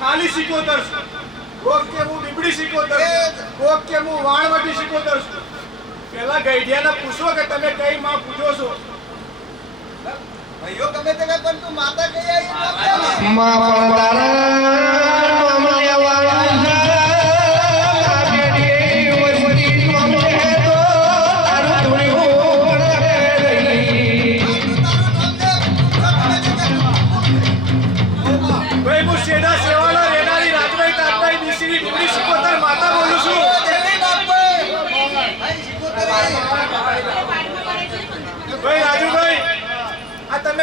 ખાલી શીખોતર છું, કોક કે હું બીબડી શીખોતર છું, કોક કે હું વાણવટી શીખોતર છું. પેલા ગઈઢિયાને પૂછો કે તમે કઈ માં પૂછો છો. ભાઈઓ ગમે તે કઈ પણ તું માતા કઈ આવી માં તારા નામ લેવા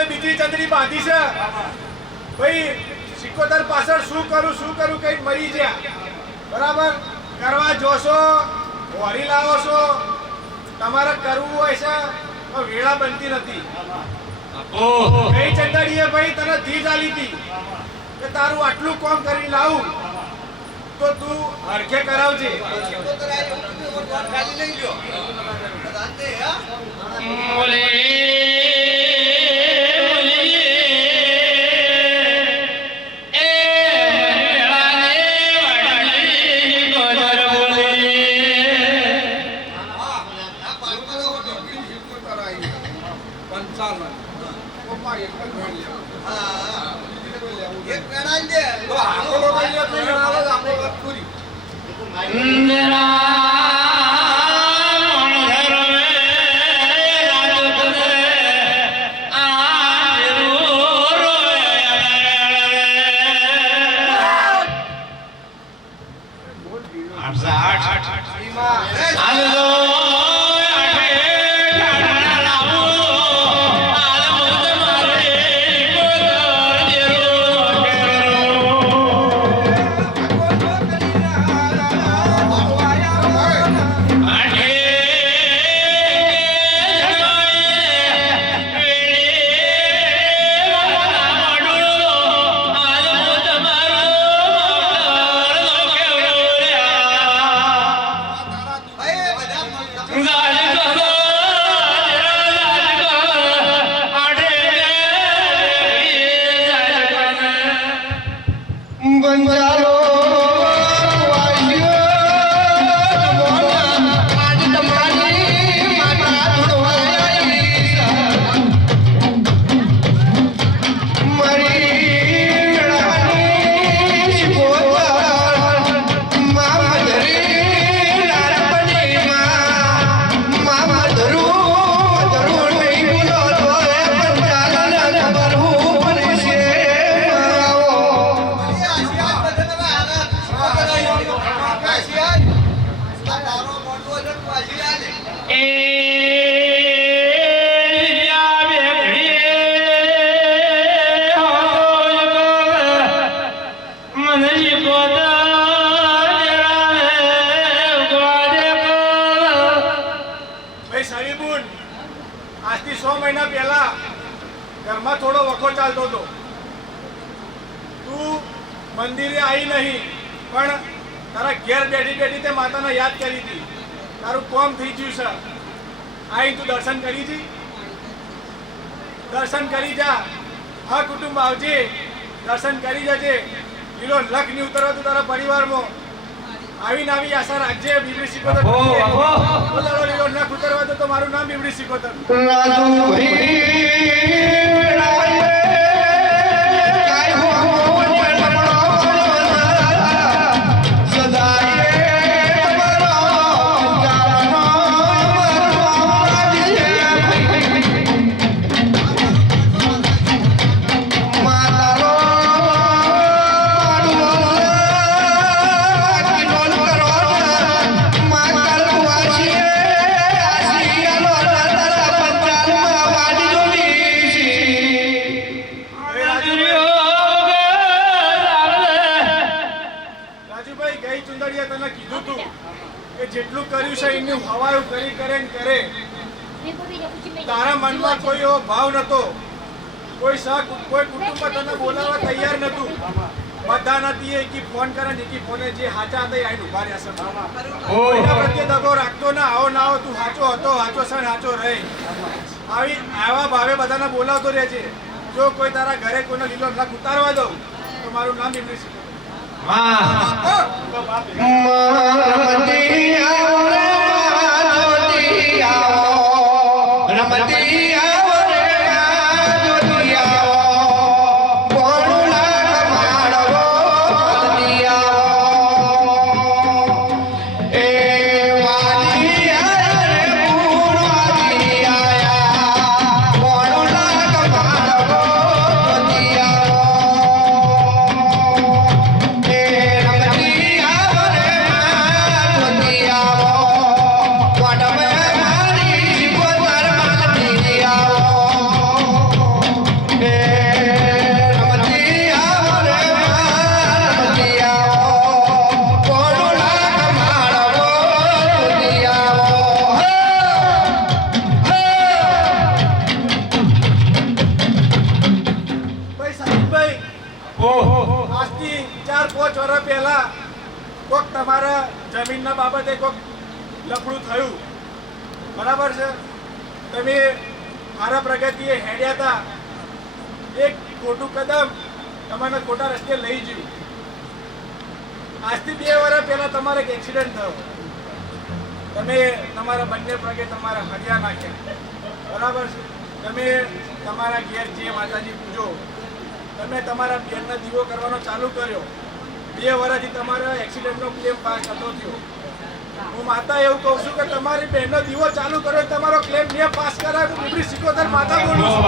બીજી ચંદ્રી બાંધી છે ભાઈ. સિકોતર પાછળ શું કરું કઈ મરી ગયા. બરાબર કરવા જોશો હોરી લાવો છો તમારે કરવું હોય છે તો વેળા બનતી નથી કઈ ચંદડીએ ભાઈ તને ધીજ આલી હતી કે તારું આટલું કામ કરી લાવું તો તું હરખે કરાવજે સિકોતર આવી હું વોટ ખાલી લઈ લ્યો રાતે હા આ પાલકાનો વોટ હા એક ગણાઈ દે બંજારો વાગ્યો મોના આજ તમારી માતા છોડવાઈ મરી રાણી શિકોતર મામા ધરી લાલપની મામા ધરું નહીં બોલો તો બંજારાને બરહું પડશે ભાઈ સરીબુન આજથી 100 મહિના પહેલા ઘરમાં થોડો વખો ચાલતો હતો તું મંદિરે આવી નહીં પણ તારા ઘેર બેઠી બેઠી તે માતાને યાદ કરી હતી તારું કોમ થઈ ગયું છે આઈ તું દર્શન કરી જી દર્શન કરી જા હા કુટુંબ આવજે દર્શન કરી જજે લીલો લખ ની ઉતરવા તું તારા પરિવારમાં આવીને આવી આશા રાખજે બીબડી સિકોતર લીલો લખ ઉતરવા તો મારું નામ બીબડી સિકોતર રાજુ રાજુભાઈ ગઈ ચુંદડીએ તને કીધું તું કે જેટલું કર્યું છે એનું હવાયું કરી કરે ને કરે તારા મનમાં કોઈ એવો ભાવ નતો કોઈ કુટુંબ તને બોલાવવા તૈયાર નતું બધા નથી એકી ફોન કરે ને એકી ફોને જે હાચા હતા એ આઈને ઉભા રહ્યા છે કોઈના પ્રત્યે દગો રાખતો ના આવો ના આવો તું હાચો હતો હાચો છે ને હાચો રહે આવી આવા ભાવે બધાને બોલાવતો રહેજે જો કોઈ તારા ઘરે કોઈનો લીલો લખ ઉતારવા દઉં તો મારું નામ ઇમરી શીખો રમતી આવો રે જ્યોતિ આવો રમતી આવો રે જ્યોતિ આવો કોણુલા કમાડવો જ્યોતિ આવો એ વાલી આયા રે પૂરવાલી આયા કોણુલા કમાડવો જ્યોતિ આવો એ રમતી આવો રે કોક તમારા જમીનના બાબતે કોક લફડું થયું, બરાબર છે, તમે મારા પ્રગતિએ હેડ્યા હતા, એક ખોટું કદમ તમને ખોટા રસ્તે લઈ ગયું. આજથી 2 વર્ષ પહેલા તમારે એક એક્સિડન્ટ થયો, તમે તમારા બંને પગે તમારા હડિયા નાખ્યા, બરાબર છે. તમે તમારા ઘેર જે માતાજી પૂજો, તમે તમારા બેનનો દીવો કરવાનો ચાલુ કર્યો. 2 વર્ષથી તમારા એક્સિડન્ટનો ક્લેમ પાસ નતો થયો. હું માતા એવું કહું છું કે તમારી બહેનનો દીવો ચાલુ કર્યો, તમારો ક્લેમ મેં પાસ કરાય. હું પીપળી સિકોતર માતા બોલું છું.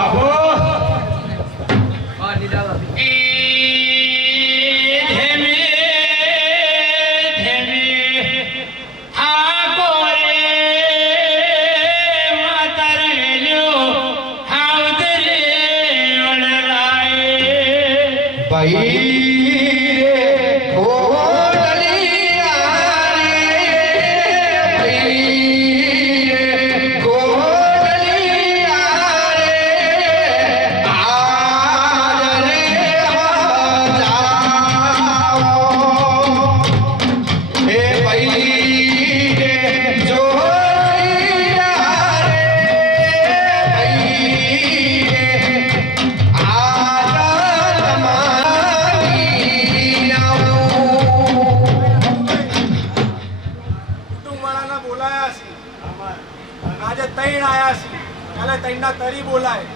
તરી બોલાય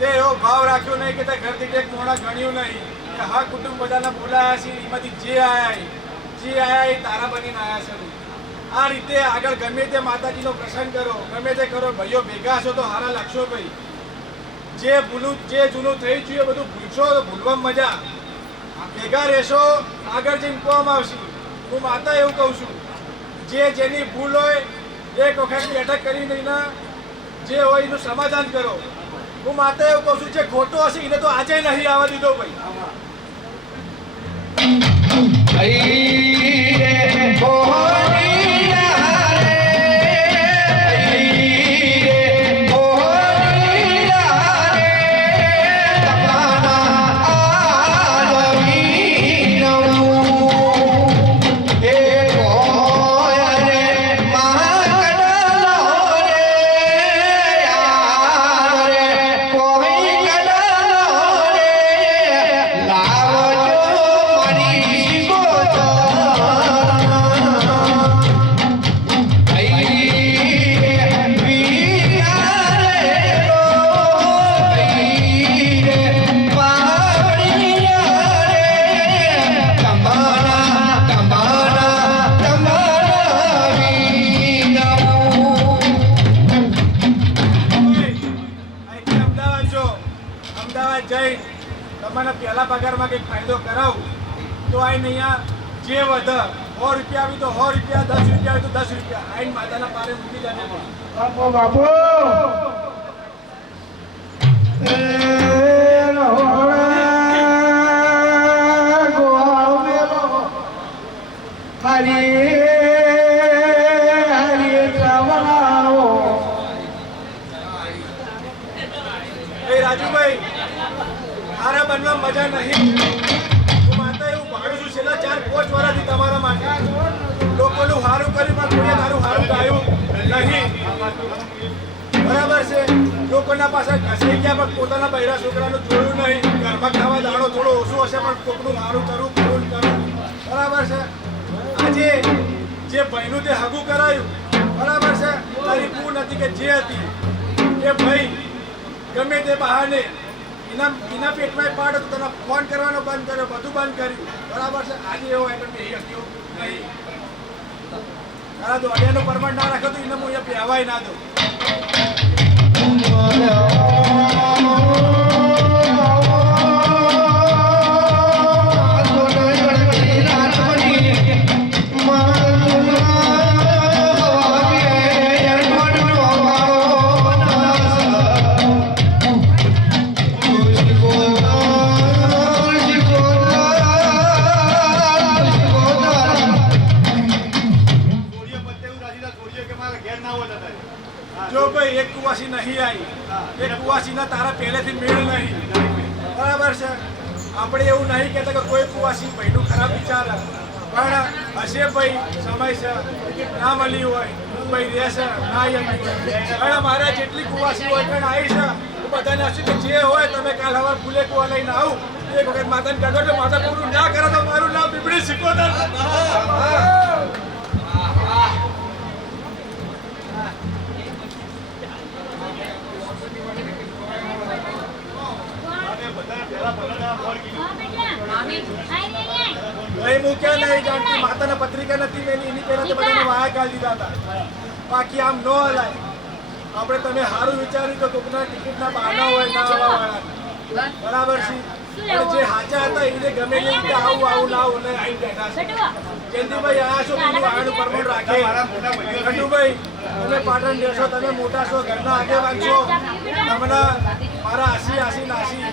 તે એવો ભાવ રાખ્યો નહીં કે તે ઘરથી એક મોણા ગણ્યું નહીં કે હા કુટુંબ બધાને બોલાયા છે, એમાંથી જે આયા એ તારા બનીને આયા છે. આ રીતે આગળ ગમે તે માતાજીનો પ્રસંગ કરો, ગમે તે કરો, ભાઈઓ ભેગા છો તો હારા લાગશો. ભાઈ જે જૂનું થઈ ગયું એ બધું ભૂલશો તો ભૂલવામાં મજા, ભેગા રહેશો આગળ જઈને કોમ આવશે. હું માતા એવું કહું છું, જેની ભૂલ હોય એક વખત બેઠક કરીને એના જે હોય એનું સમાધાન કરો. હું માતા એવું કહું છું, જે ખોટો હશે એને તો આજે નહીં આવવા દીધો. ભાઈ તમને પહેલા પગારમાં કંઈક ફાયદો કરાવું તો આઈને અહીંયા જે વધે 100 રૂપિયા આવી તો 100 રૂપિયા, 10 રૂપિયા આવી તો 10 રૂપિયા આઈને માતાના પારે મૂકી જાય. બાપુ રાજુભાઈ મારા બનવા મજા નહીં. હું માતા એવું ભાડું છું છેલ્લા 4-5 વર્ષથી તમારા માટે. લોકોનું સારું કર્યું પણ કોઈએ તારું સારું ગાયું નહીં, બરાબર છે. લોકોના પાસે ઘસાઈ ગયા પણ પોતાના બૈરા છોકરાનું જોયું નહીં. ઘરમાં ખાવા દાણો થોડો ઓછો હશે પણ કોકનું સારું કરવું, બરાબર છે. આજે જે ભાઈનું તે હગું કરાયું, બરાબર છે. તારી ભૂલ નથી કે જે હતી એ ભાઈ ગમે તે બહાને એના પેટમાં પાડ હતો, તને ફોન કરવાનો બંધ કર્યો, બધું બંધ કર્યું, બરાબર છે. આજે એવો નહીં તારા દોડિયાનું પરમાણ ના રાખો તો એને હું અહીંયા પહેવાય ના દઉં. જો ભાઈ એક કુવાસી નહીં આવી, એક કુવાસીના તારા પહેલેથી મેળ નહીં, બરાબર છે. આપણે એવું નહીં કહેતા કે કોઈ કુવાસી ભાઈનું ખરાબ વિચાર, પણ હશે ભાઈ સમયસર ટિકિટ ના મળી હોય મુંબઈ રહેશે ના અને મારા જેટલી કુવાસી હોય પણ આવી છે હું બધાને હશે કે જે હોય તમે કાલ હવાર ફૂલે કુવા લઈને આવું એક વખત માતાને કહેતો કે માતા પૂરું ના કરે તો મારું નામ બીબડી સિકોતર. ભાઈ હું ક્યાં નહીં જાણતી માતાને પત્રિકા નથી મેલી એની પહેલા તો બધાને વાયા કાઢી દીધા હતા બાકી આમ ન હલાય આપણે તમે સારું વિચાર્યું તો કોકના ટિકિટના બહાના હોય ના આવવા વાળા બરાબર છે પણ જે હાચા હતા એને ગમે તે રીતે આવું આવું ના આવું નહીં આવી બેઠા છે જયંતિભાઈ આ છો બીજું આગળ પરમોટ રાખે ખંડુભાઈ તમે પાટણ દેશો તમે મોટા છો ઘરના આગેવાન છો તમને મારા આસી નાસી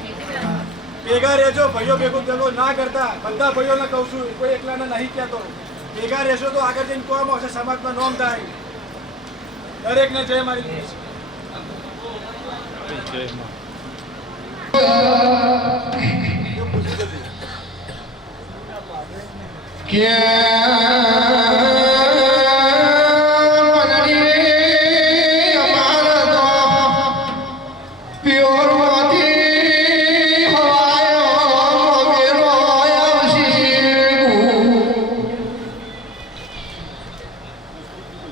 ભેગા રહેજો ભાઈઓ ભેગું ના કરતા બધા ભાઈઓને કહું છું કોઈ એકલાને નહીં કહેતો ભેગા રહેશો તો આગળ જઈને કોમ આવશે સમાજમાં નોમ થાય દરેકને જય મારી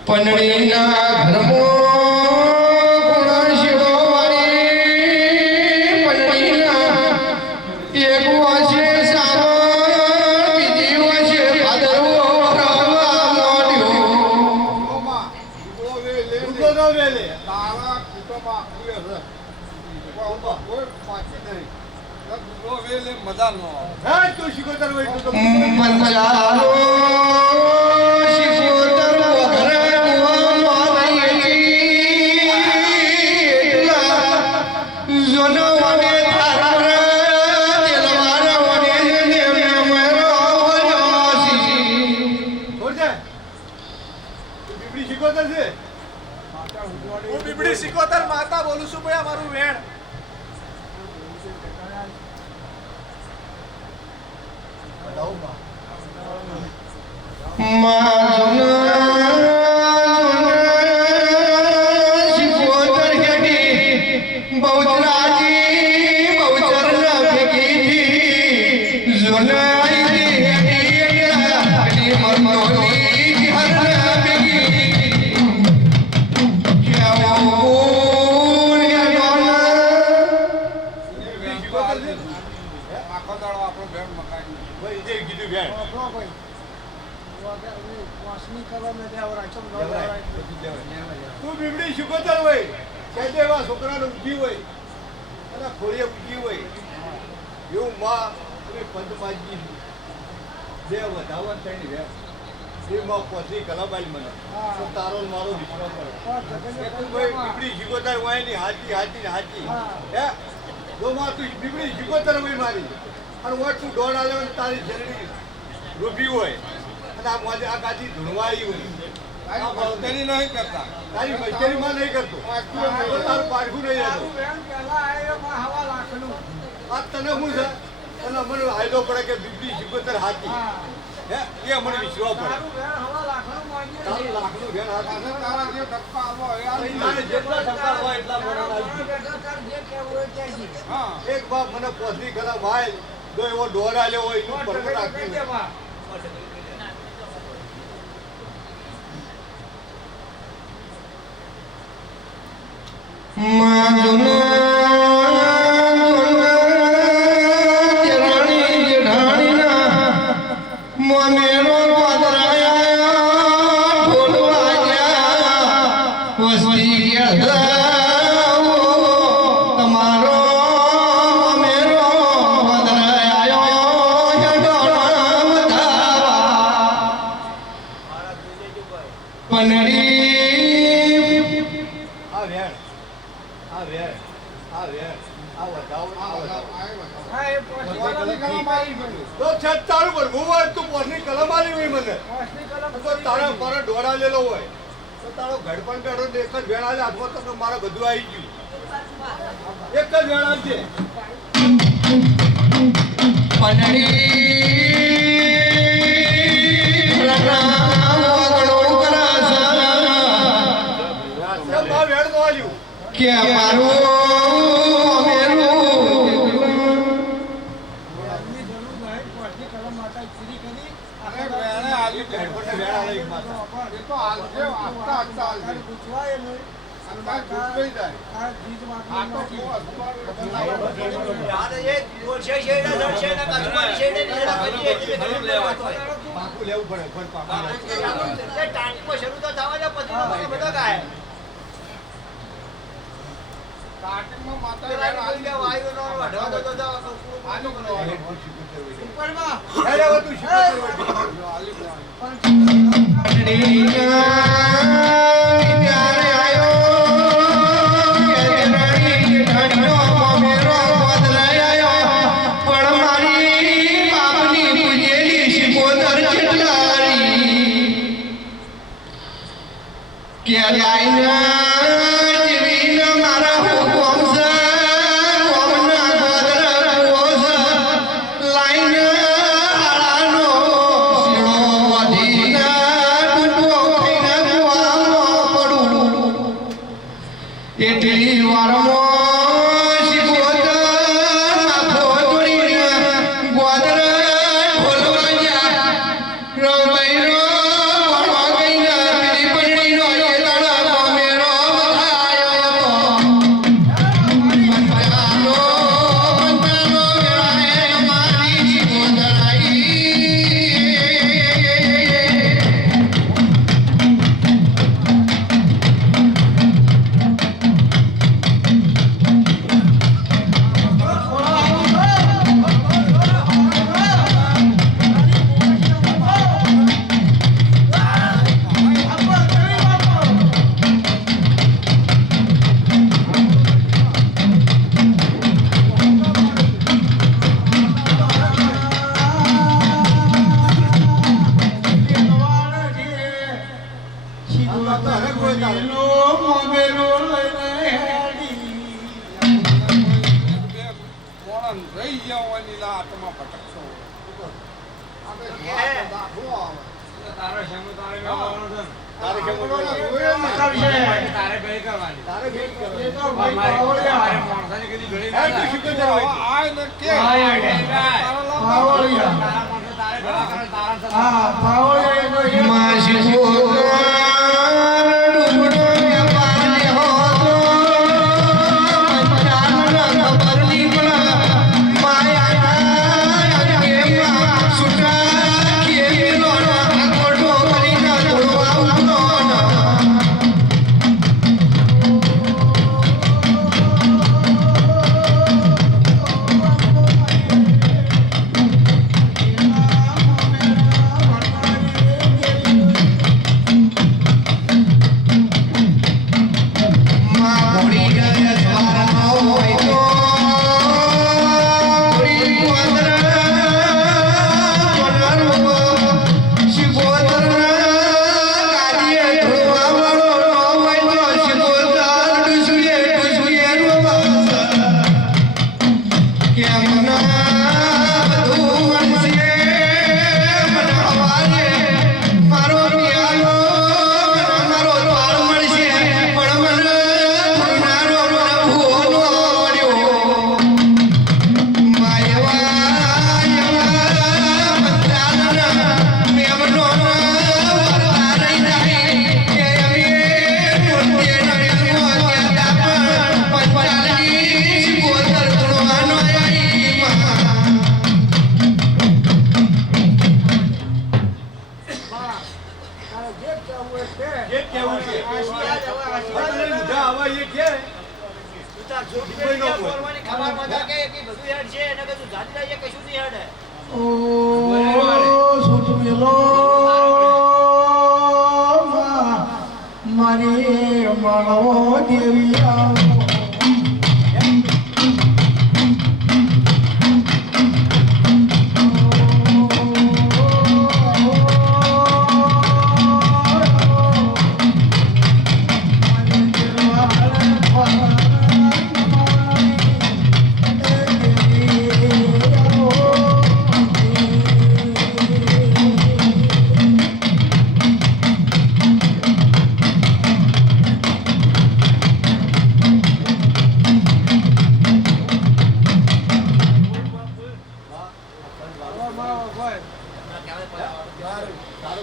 પનડીના ઘરમો ગુણાશીળો વાળી પનડીના એક વાશે સાવણ બીજી વાશે ભાદરવો રંગા મોઢ્યો તારા કુટુંબમાં આખું હશે. કોઈ પાછી નહીં. મજા ન આવે. તું શીખોતર હોય તું તો મંજારો શિકોતર વગર કુવામાં ગઈ એટલા જોનો વને તાર દિલવાર વને ને મેરો જોસી છોડ દે. તું બીબડી શીખોતર છે. હું બીબડી સિકોતર માતા બોલું છું ભાઈ અમારું વેણ આખો દાડો આપણો બેન મકાઈ ભાઈ જે કીધું બેન તું બીબડી શીખોતર હોય કે એવા છોકરાને ઊંઘી હોય અને ખોડીએ ઊંઘી હોય એવું માં તમે પંચમાજી બે વધાવન થઈને રહ્યા એ માં પછી કલાબાઈ મને તો તારો ને મારો વિશ્વાસ કરે કે તું ભાઈ બીબડી શીખોતર હોય ની હાચી હે જો માં તું બીબડી શીખોતર હોય મારી અને વોટ તું દોડ આલે તારી જલ્દી રૂપી હોય અને આ મોજે આ ગાડી ધૂણવાઈ હોય આ મસ્તરી નહીં કરતા તારી મસ્તરીમાં નહીં કરતો તારું પારખું નહીં રહેતું આ તને શું છે તને મને આયદો પડે કે બીબડી શીખોતર હાથી હે એ મને વિશ્વાસ પડે તારું લાખનું ઘેર હાથી તારા જે ટક્કા આવો તારે જેટલા ટક્કા હોય એટલા મને હા એક બાપ મને પોસી ગલા ભાઈ જો એવો દોડ આલ્યો હોય એનું પરમત રાખી તારું ભરવું હોય તું પોસની કલમ આલી હોય મને તો તારા પર દોડા લેલો હોય તો તારો ઘડપણ બેઠો એક જ વેણ આલે હાથમાં તો મારે બધું આવી ગયું એક જ વેણ આવજે પનડી કે મારું લેવું પડે શરૂ તો થવા દે પછી બધો ગાય એટલી વારમાં શિકોતર માથો જોડીને ગોદર ઢોલવા ગયા. રમૈરો ભણવા ગઈને પેલી પંડીનો એ દાડા મેરો બધાયો હતો. મંતાનો મેળાએ મારી શિકોતર આઈ. રહી જવાની આત્મા ભટકશો તારે શેમ તારે મેળવવાનું છે તારે ગઈ કરવાની તારે ભેટ કરવાની. મારે માણસાની કદી ગળી હે, તું શિકોતર હોય. આય ને કે આય ને. તારા માણસે તારે ગળા કરે તારા માસી જે કહેવું છે. બધાને ઊંધા આવા એ કહે. મારી મળવો દેવી આવો.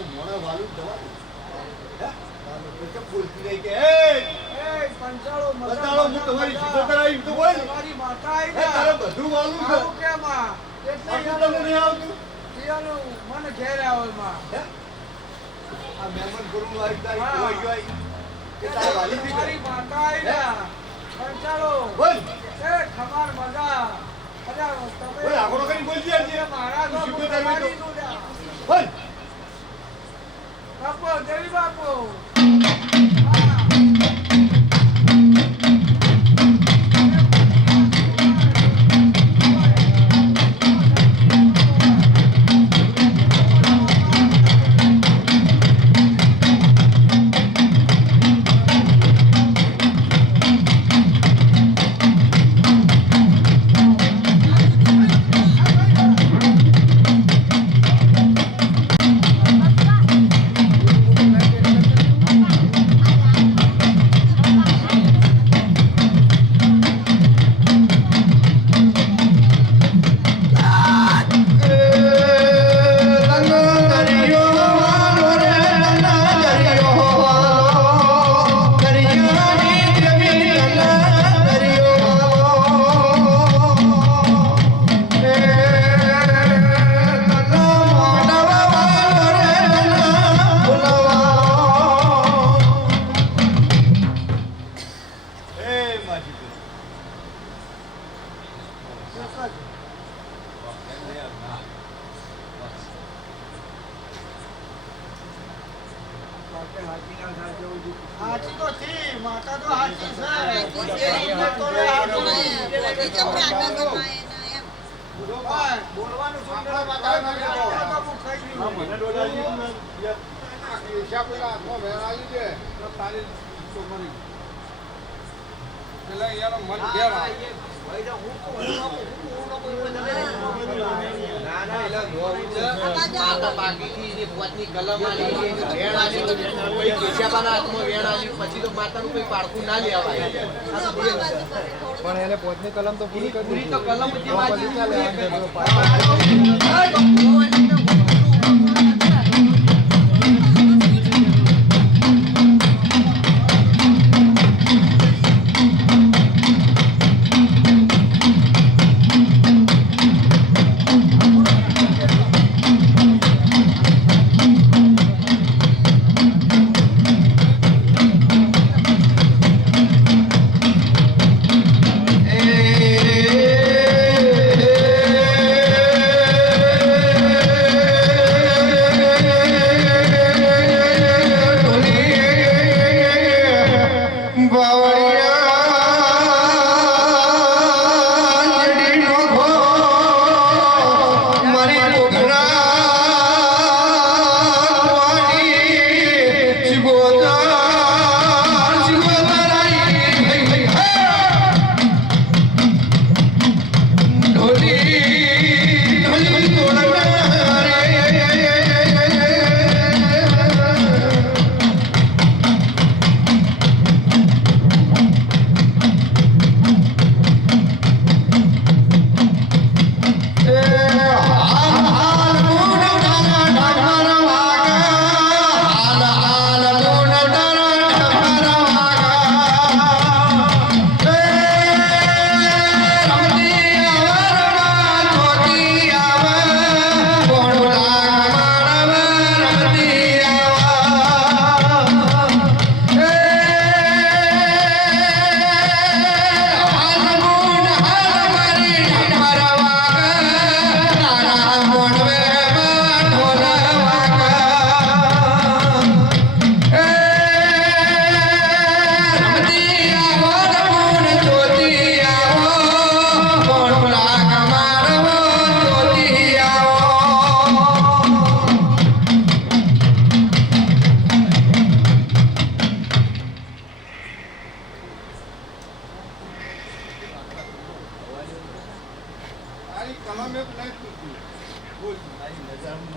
તારું મોણા વાલું જવાનું હે તો બોલતી રહી કે પંચાળો બતાડો હું તમારી શિકોતર આવી તો બોલ તમારી માતા આવી હે તારે બધું વાલું છે આવું કેમ આ? એટલે આટલું તને નહીં આવતું ઈયાનું મને ઘેર આવે માં હે આ મહેમાન ગુરુ આવી તારી હા. કોઈ ગઈ કે તારે વાલી થી તમારી માતા આવી ગયા પંચાળો બોલ એ ખમાર મજા અરે તમે બોલ આગળ કઈ બોલજી આજે મારા તો શિકોતર આવી તમારી તો નું લ્યા. બોલ બાપુ દેવી બાપુ એ માજી હાચી તો થી માતા તો હાચી બોલવાનું સુંદર માતા હું ખાઈ ગયું મને ડોડાજી ઈશા પેલા આત્મા વેરાઈ છે તો તારી તો મરી પેલા યાર મન ઘેર પછી તો માતાનું કોઈ પાડખું ના લેવાય પણ એને પોતની કલમ તો પૂરી કરી પૂરી તો કલમ તો પછી ચાલે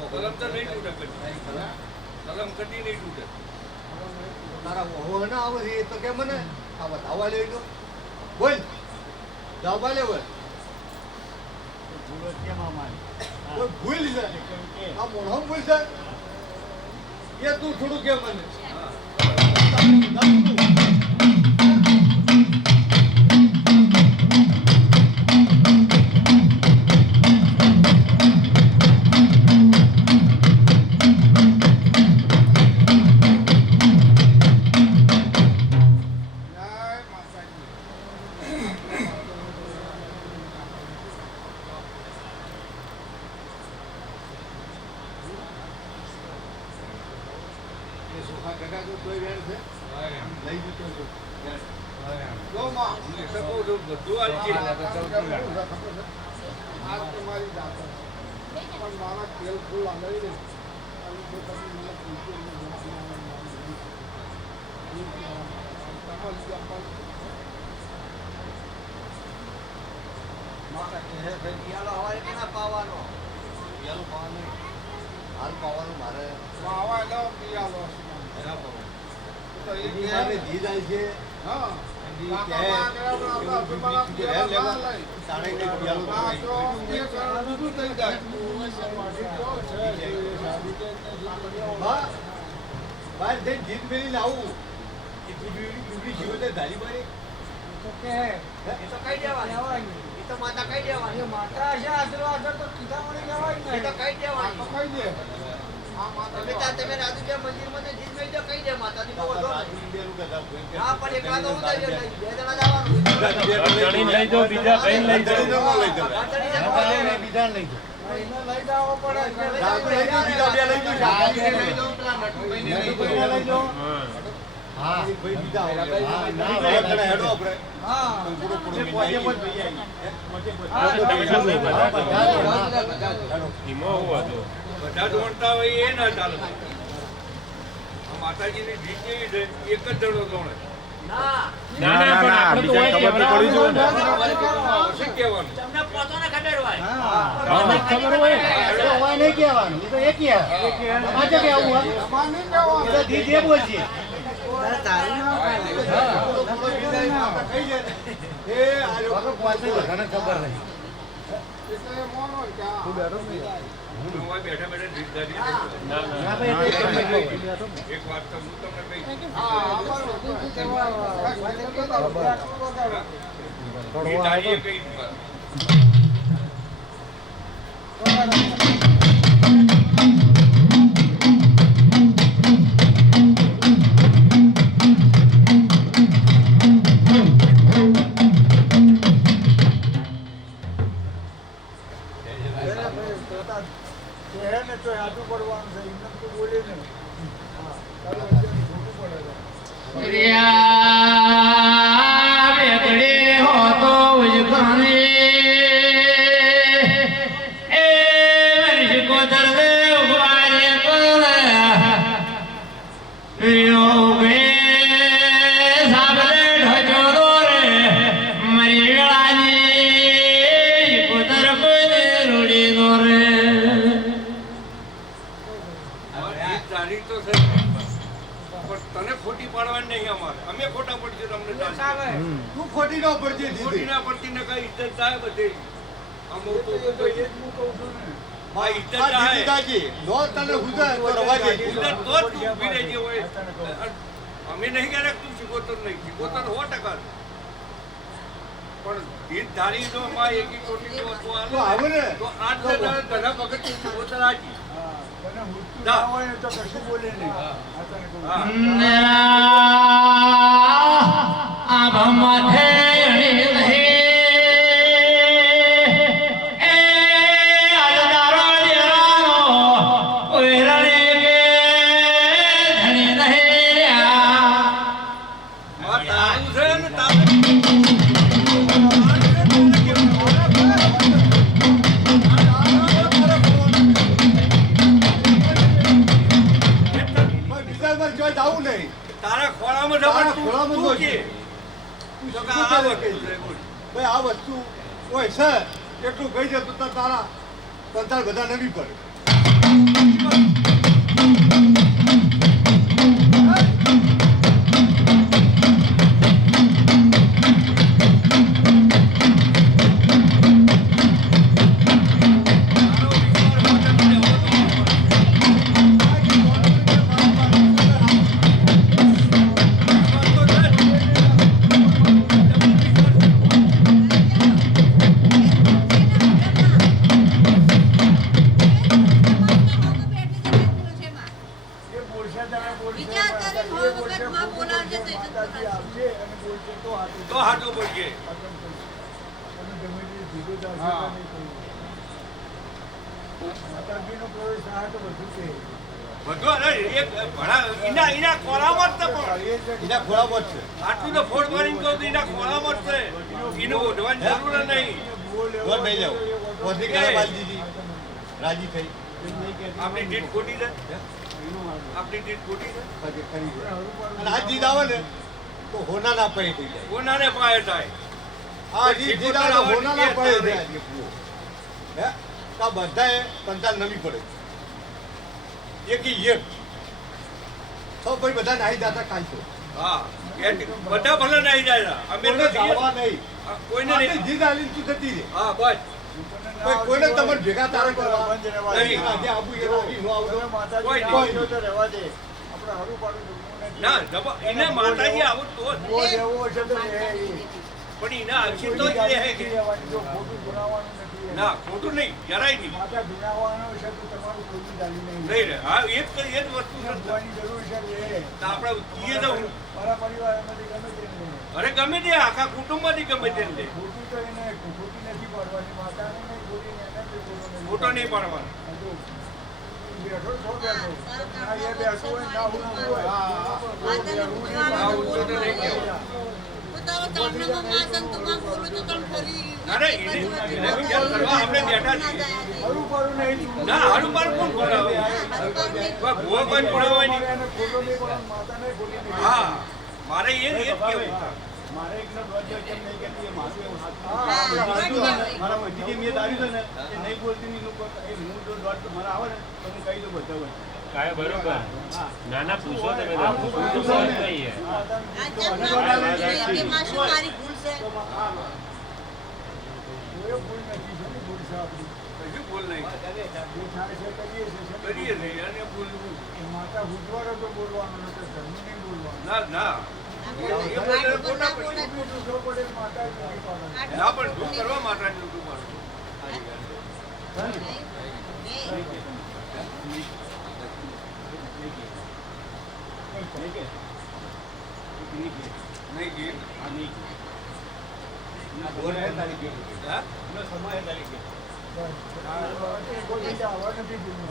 કલમ તો નહીં તૂટે કદી. કલમ કદી નહીં તૂટે. તારા વહુ ના આવે છે એ તો કે મને આ બતાવવા લે તો બોલ જવાબ લે બોલ ભૂલ છે આ મોઢો ભૂલ છે એ તું થોડું કે મને જય માતાજી. એ સોફા કાકા તો કોઈ વેણ છે લઈ જતો જો જો માં, બધું આજ તમારી જાત છે. પણ મારા તેલ ફૂલ આંગળી ને અને જો તમે મને પૂછ્યું ને હાલ પાવાનું મારે આવા લો પિયાલો તો એ કે આપણે જીદ આવી છે હા બહાર જઈને જીદ મેળવી લાવું એ બીબડી જીવો તો ધારી મારી માતા કઈ દેવાની એ તો કઈ દેવાની કઈ દે આ માતા તમે રાજુજા મંદિરમાં જીત મેં કઈ દે માતાજી બહુ વધો હા પણ એક વાત હું બે જણા જવાનું લઈ જાઓ બીજા કઈ લઈ જાઓ બીજા લઈ જાઓ હા ભાઈ બીજા હેડો બધા દોડતા હોય એ ના ચાલે. આ માતાજીની જીત કેવી છે? એક જ જણો દોડે. ના ના ના ના આપણે તો હોય ખબર પડી જોઈએ ને શું કહેવાનું? તમને પોતાને ખબર હોય ખબર હોય નહીં કહેવાનું એ તો એક આજે કે આવું તમારે નહીં કહેવાનું. એ તો ધી જે બોલશે બધાને ખબર નહીં એટલે એ મોનો કે આ હું બેઠા બેઠા જીત ધારી ના ના ના ભાઈ એ તો તમને ખબર. એક વાત તો હું તમને કહી હા અમારું જીત ધારીએ કઈ તને ખોટી પાડવાની નહીં અમારે. અમે ખોટા પડશે તમને ચાલશે. તું ખોટી ન પડતી ખોટી દીધી ના પડતી ને કઈ ઇજ્જત થાય બધે. આમ હું તો કહીએ. હા, ઇજ્જત થાય. નો તને હુજે તો રવા દે ઇજ્જત તો જ તું ઊભી રહેજે હોય. અમે નહીં કહેતા કે તું શીખોતર નહીં. શીખોતર 100%. પણ જીત ધારી જો માં એકી ચોટી જો તો તો આવે ને તો આજ ઘણા વખત શીખોતર આજી. આવું નહીં તારા ખોળામાં તારા તું ખોળામાં તું બોલ. કે. તું તો શું કે આ કરે વસ્તુ કે? છે, બોલ. ભાઈ આ વસ્તુ હોય છે એટલું કહી દે તો તારા સંસાર બધા નવી પડે બોલશે તમે બોલશે વિચાર કરીને એ હો બોલશે, વખત માં બોલાવજે તો માતાજી આવશે અને બોલશે તો હાથું તો હાચું બોલજે. તમે ગમે તે ભીગું થશે હા. તો નહીં કહ્યું. માતાજીનો પ્રવેશ થાય તો બધું છે બધું અરે એક ભણા એના ખોળામાં જ તો પણ. એના ખોળામાં જ છે. આટલું તો ફોડ મારીને કહું તો એના ખોળામાં જ છે. એનું ઓઢવાની જરૂર જ નહીં. ઘર નહીં જાવ પોતે ઘરે બાંધી દીધી રાજી થઈ આપણી જીત ખોટી છે. આપણી જીત ખોટી છે. પછી ખરી જાય. અને આ જીત આવે ને તો હોનાના પાયે થઈ જાય. કોનાને પાયે થાય. આ જીત આવે તો હોનાના પાયે થાય. હે તો આ બધાએ પંચાલ નવી પડે એક સૌ ભાઈ બધા નાહી જતા કાંઈ હા બધા ભલે નહીં જાય. અમે તો જવા નહીં કોઈને આપણે નહીં. જીત આલી તું થતી રહે. હા બસ. કોઈને તમને ભેગા તારે કરવા નહીં. આજે આબુ એ આવી નો આવતો તમે માતાજી કોઈ ના નહીં. આવજો તો રહેવા દે આપણે હરું પાડું દુખવું નથી. ના એને માતાજી આવું તો જ. બહુ રહેવું હશે તો રહે એ. પણ એના આખી તો જ રહે કે રહેવાની જો ખોટું ગુનાવાનું નથી ના ખોટું નહીં જરાય નહીં. માતા ગુનાવાનો હશે તો તમારું ખોટું ચાલી નહીં નહીં રહે. હા એ જ કરી એ જ વસ્તુ છે. ભગવાનની જરૂર છે રહે તો આપણે કહીએ તો હું મારા પરિવારમાંથી ગમે તે રહે. અરે ગમે તે આખા કુટુંબમાંથી ગમે તે લે. ખોટું તો એને ખોટી નથી પાડવાની માતાને નહીં ખોટી એને બી બોલવાનું. ખોટો નહીં પાડવાનો. હજુ બેઠો છો બેઠો ના એ બેઠો હોય ના હું હોય માતાને હા, ભગવાન હું તો નહીં કહેવું. તો તારો તારણામાં માં સંતમાં બોલું તો તને ફરી અરે એને વિચાર કરવા આપણે બેઠા છીએ. હરું પાડું નહીં ના હારું બાર કોણ પડાવે? કોઈ ભૂવો કોઈ પડાવે નહીં. એને ખોટો નહીં પડવાનું માતાને ખોટી નહીં. હા મારે એ જ કેવું. મારે એકનો દોઢ કેમ નહીં કહેતી એ મારું એવું હાથ હા, મારા મસ્જિદે મેં દાર્યું છે ને કે નહીં બોલતી નહીં લોકો એ હું જો દોઢ મને આવે ને તો હું કહી દઉં બધા હોય કાંઈ બરોબર. ના ના પૂછો તમે હા, તો. પૂછો, પૂછો પૂછો. જ કહીએ. આ કેમ ના બોલું છું? કે માં શું મારી ભૂલ છે કોઈ ભૂલ નથી છે ને ભૂલ છે આપણી કશું ભૂલ નહીં. જે થાય છે કરીએ છીએ કરીએ છીએ અને ભૂલવું. માતા ભૂતવાળો તો બોલવાનું નથી ધર્મ નહીં બોલવાનું ના ના એ બોલે ખોટા પછી. જો પડે માતા જ નહીં પાડે ના પણ શું કરવા માટે નહોતું મારું. નહીં ગીત. બોલ હે તારી બેન. હા? કોઈ જગ્યા આવવા નથી દીધું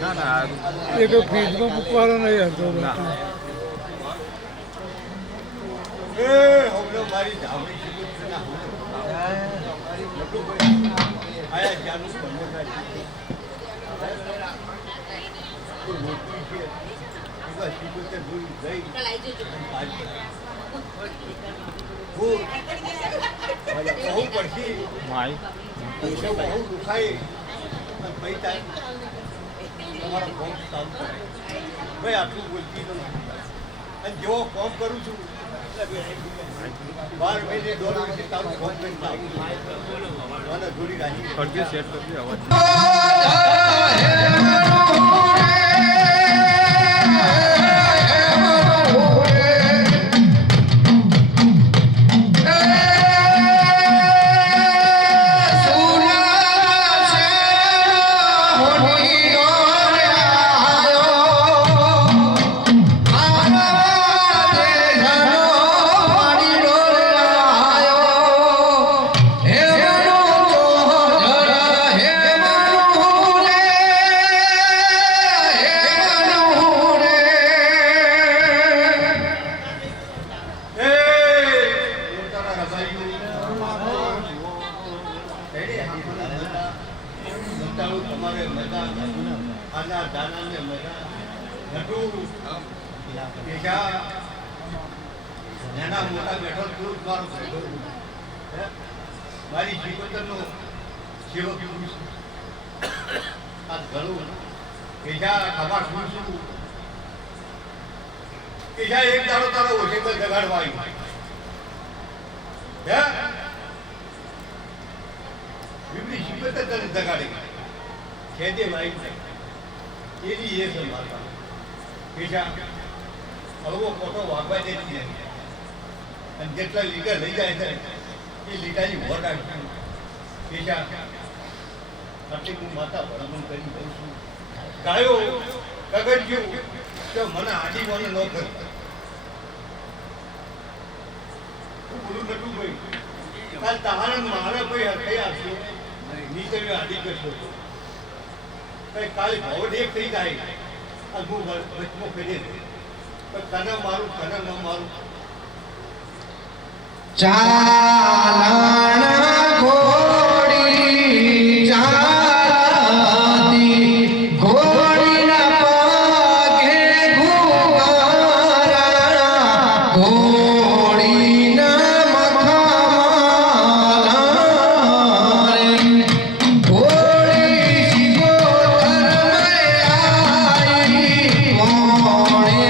ના ના એ તો ફ્રીજમાં મૂકવાનો નહીં હતો એ હમણાં મારી ધાવણી શીખું છું ના આયા જ્યાંનું બંને થાય બહુ પડતી માય બહુ દુખાય અને પછી થાય તમારો ફોર્મ કામ કરે ભાઈ આટલું બોલતી નથી અને જેવો ફોર્મ કરું છું 12 મહિને 1.5 વર્ષે તારું ફોર્મ કરીને આવું મને જોડી રાખી કરજો સેટ કરજો અવાજ નાના મોટા બેઠો તું જ મારો ભેગો. હે? મારી જીવનનો સેવક પુરુષ આ ઘણું કેજા ખબર છું કેજા એક દાડો તારો ઓછે પર જગાડવા આવી હે બીબડી શિકત તને જગાડી ખેદે ભાઈ એની એ છે માતા કેજા હળવો કોટો વાગવા દેતી નથી અને જેટલા લીટર લઈ જાય છે એ લીટાની વોટ આવી કેજા આટલી હું માતા ભલામણ કરી દઉં છું ગાયો કગડ્યું કે મને આડી મને ન કર હું બોલું નતું ભાઈ કાલ તારા મારા ભાઈ હરખાઈ આવશે નીચે આડી કરશો કઈ કાલે ભાવ એક થઈ જાય અને હું વચમાં ફેરી પણ તને મારું તને ન મારું ચાલણ ઘોડી ચાલતી ઘોડીના પગે ઘુવારા ઘોડીના મખમલારે ઘોડી શિગોતર આઈ મોણે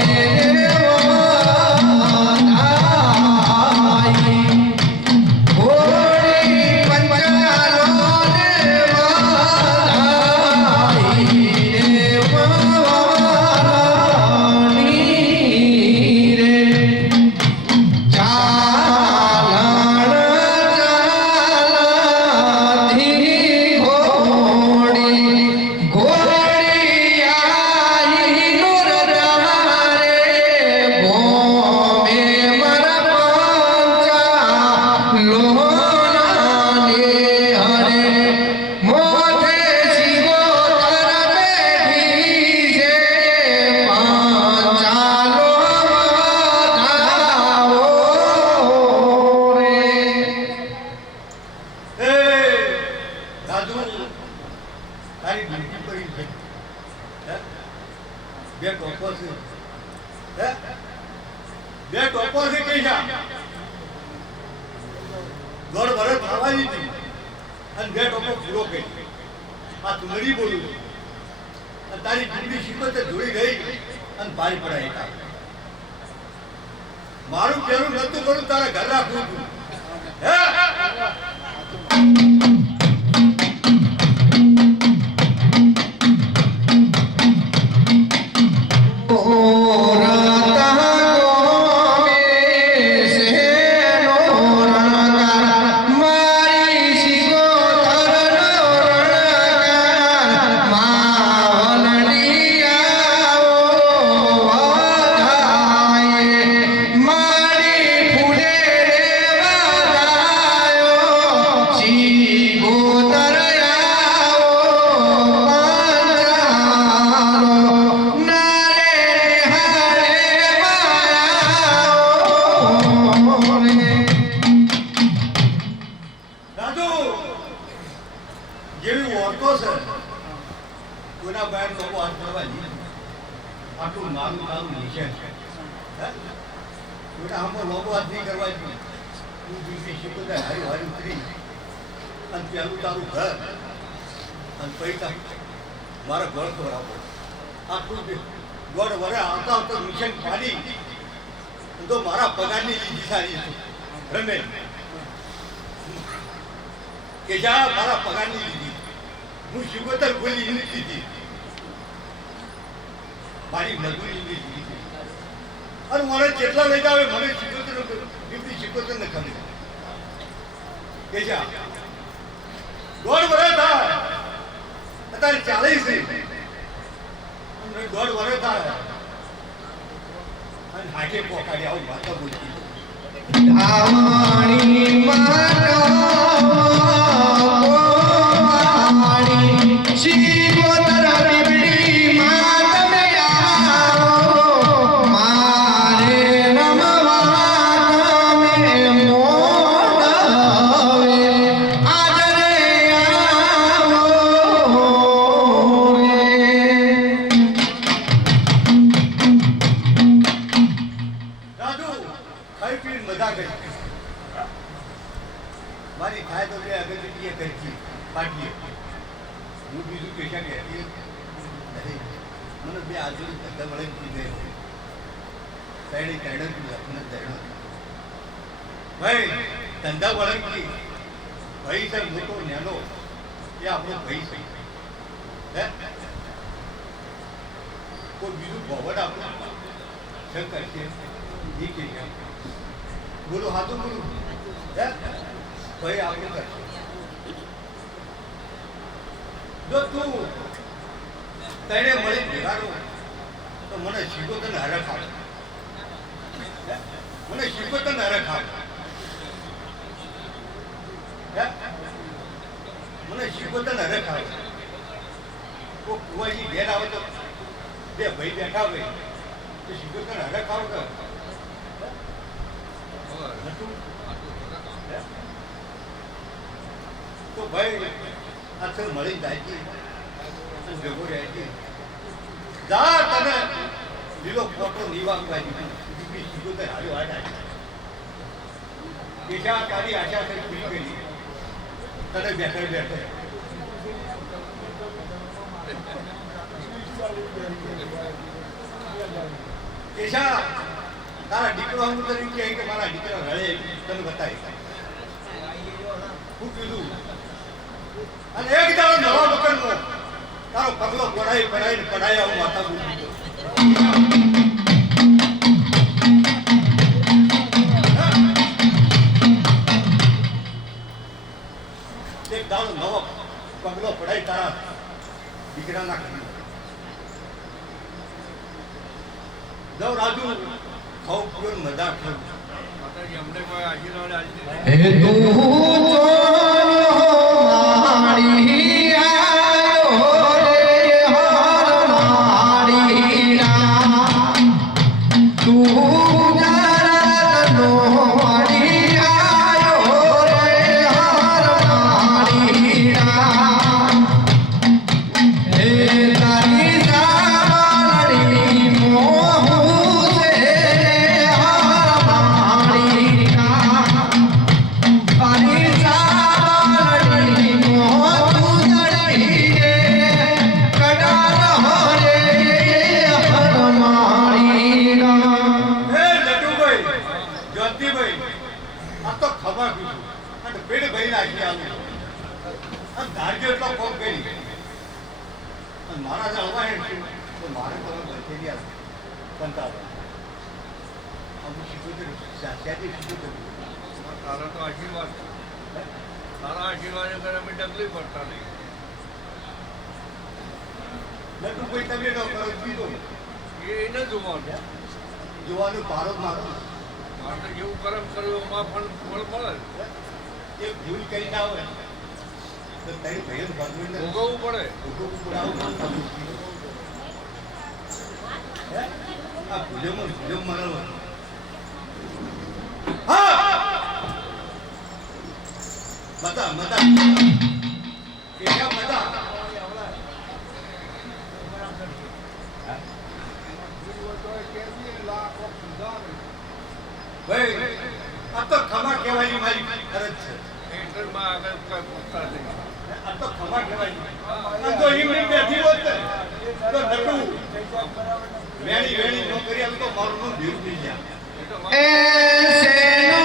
બે ટોપો છે કઈ જા દોઢ વર્ષ થવાની હતી અને બે ટોપો પૂરો કરી આ તુંગડી બોલું અને તારી જિંદગી શિકત જોડી ગઈ અને ભારી પડાય હતા મારું પેલું નતું કરું તારા ઘર રાખવું હતું હે મારા ઘર ખવડાવો આટલું ગોળ વરે આવતા આવતા મિશન પાડી તો મારા પગારની લીધી સારી રમે કે જા મારા પગારની લીધી હું શિકોતર બોલી એની લીધી મારી મજૂરી લીધી અને મને જેટલા લઈ જાવે મને શિકોતર બીજી શિકોતર ને ખબર કે જા ગોળ વરે થાય અત્યારે 40 છે દોઢ વર્ષ થાય અને હાથે પોકાડી આવું માતા બોલતી આવાણી મારી શિકોતર બીબડી માં તમે આવો મારે રમવા તમે મોડાવે આજે ખાઈ પીને મજા કરી મારી થાય તો બે અગત્ય કરતી પાટીએ હું બીજું પૈસા કહેતી મને બે આજુ ધંધા મળે કીધે ત્રણે ત્રણ ભાઈ ધંધા વળંકી ભાઈ છે મોટો નેનો એ આપણો ભાઈ છે હે કોઈ બીજું ભવડ આપણું શંકર છે એ કે બોલો હાથું બોલું હે ભાઈ આપણે કરશે જો તું તને મળી ભેગાડો તો મને શીખો તને હરખ આવે મને શીખો તને હરખ આવે મને શીખો તને હરખ આવે કોઈ કુવાજી ઘેર આવે તો બે ભાઈ બેઠા હોય તો શીખો તને હરખ આવે કે તો ભાઈ આ સર મળી જાય છે ભેગો રહે છે જા તને લીલો ફોટો નીવા દીધું દીકરી સીધો તે હાર્યો હાથ આશા તારી આશા થઈ પૂરી કરી તને બેઠે બેઠે કેશા તારા દીકરો હું તને કહે કે મારા દીકરા રડે તને બતાવી શું કીધું અને એક દાડો નવા મકરનો તારો પગલો પડાઈ આવું માતા બોલું એક દાડો નવો પગલો પડાઈ તારા દીકરાના ઘરે જાઉં રાજુ ખાવ પીઓ મજા કરું હે તું મારી આયો રે હર મારી ના તું જરનો મારી આયો રે હર મારી ના હે તારી સાવરણી મોહુ છે હર મારી ના તારી સાવરણી મોહુ જડી કડાર હરે હર મારી ના હે લડુભાઈ જ્યોતિભાઈ આ તો ખબર કીધું અને પેટ ભાઈ નાખી આવું અને ધારજો એટલો કોમ કરી અને મારા જે હવા હે તો મારે તો બચી ગયા કંટાળો અમુક શીખવું સાચી શીખવું તારા તો આશીર્વાદ છે. તારા આશીર્વાદ વગર અમે ડગલી પડતા નહીં. લડુભાઈ તમે ન કરો કીધો એ એને જોવાનું. જોવાનું પારો જ મારો મારે જેવું કરમ કર્યું એમાં ફળ મળે. એક ભૂલ કરીને આવે તો તારી ભાઈઓ ભગવાન ભોગવવું પડે. આ ભૂલ્યો મને હા મતા કેવા મતા ભાઈ આ તો ખમા કહેવાની મારી ફરજ છે થિયેટરમાં આગળ કોઈ પૂછતા નહીં. આ તો ખમા કહેવાની આ તો ઈમડી બેઠી હોત ને તો નટુ વેણી નો કરી આમ તો મારું નું ભીડ થઈ ગયા એ તો એ સેનો